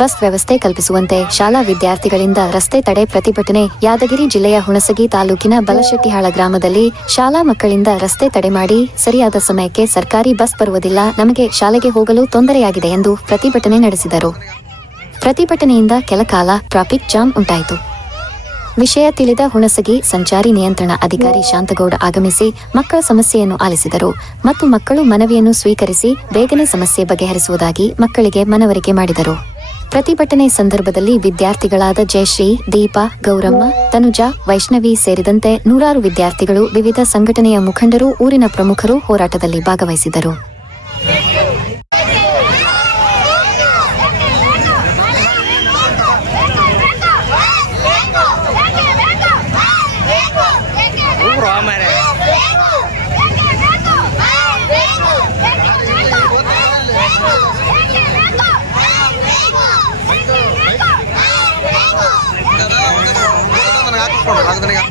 Bus ವ್ಯವಸ್ಥೆ ಕಲ್ಪಿಸುವಂತೆ ಶಾಲಾ ವಿದ್ಯಾರ್ಥಿಗಳಿಂದ ರಸ್ತೆ ತಡೆ ಪ್ರತಿಭಟನೆ ಯಾದಗಿರಿ ಜಿಲ್ಲೆಯ ಹುಣಸಗಿ ತಾಲೂಕಿನ ಬಲಶೆಟ್ಟಿಹಾಳ ಗ್ರಾಮದಲ್ಲಿ ಶಾಲಾ ಮಕ್ಕಳಿಂದ ರಸ್ತೆ ತಡೆ ಮಾಡಿ ಸರಿಯಾದ ಸಮಯಕ್ಕೆ ಸರ್ಕಾರಿ ಬಸ್ ಬರುವುದಿಲ್ಲ, ನಮಗೆ ಶಾಲೆಗೆ ಹೋಗಲು ತೊಂದರೆಯಾಗಿದೆ ಎಂದು ಪ್ರತಿಭಟನೆ ನಡೆಸಿದರು. ಪ್ರತಿಭಟನೆಯಿಂದ ಕೆಲಕಾಲ ಟ್ರಾಫಿಕ್ ಜಾಮ್ ಉಂಟಾಯಿತು. ವಿಷಯ ತಿಳಿದ ಹುಣಸಗಿ ಸಂಚಾರಿ ನಿಯಂತ್ರಣ ಅಧಿಕಾರಿ ಶಾಂತಗೌಡ ಆಗಮಿಸಿ ಮಕ್ಕಳ ಸಮಸ್ಯೆಯನ್ನು ಆಲಿಸಿದರು. ಮತ್ತು ಮಕ್ಕಳು ಮನವಿಯನ್ನು ಸ್ವೀಕರಿಸಿ ಬೇಗನೆ ಸಮಸ್ಯೆ ಬಗೆಹರಿಸುವುದಾಗಿ ಮಕ್ಕಳಿಗೆ ಮನವರಿಕೆ ಮಾಡಿದರು. ಪ್ರತಿಭಟನೆ ಸಂದರ್ಭದಲ್ಲಿ ವಿದ್ಯಾರ್ಥಿಗಳಾದ ಜಯಶ್ರೀ, ದೀಪಾ, ಗೌರಮ್ಮ, ತನುಜಾ, ವೈಷ್ಣವಿ ಸೇರಿದಂತೆ ನೂರಾರು ವಿದ್ಯಾರ್ಥಿಗಳು ವಿವಿಧ ಸಂಘಟನೆಯ ಮುಖಂಡರು, ಊರಿನ ಪ್ರಮುಖರು ಹೋರಾಟದಲ್ಲಿ ಭಾಗವಹಿಸಿದರು. ಹಾಕಿಸ್ಕೊಡ್ಬೇಕು ಅದು ನನಗೆ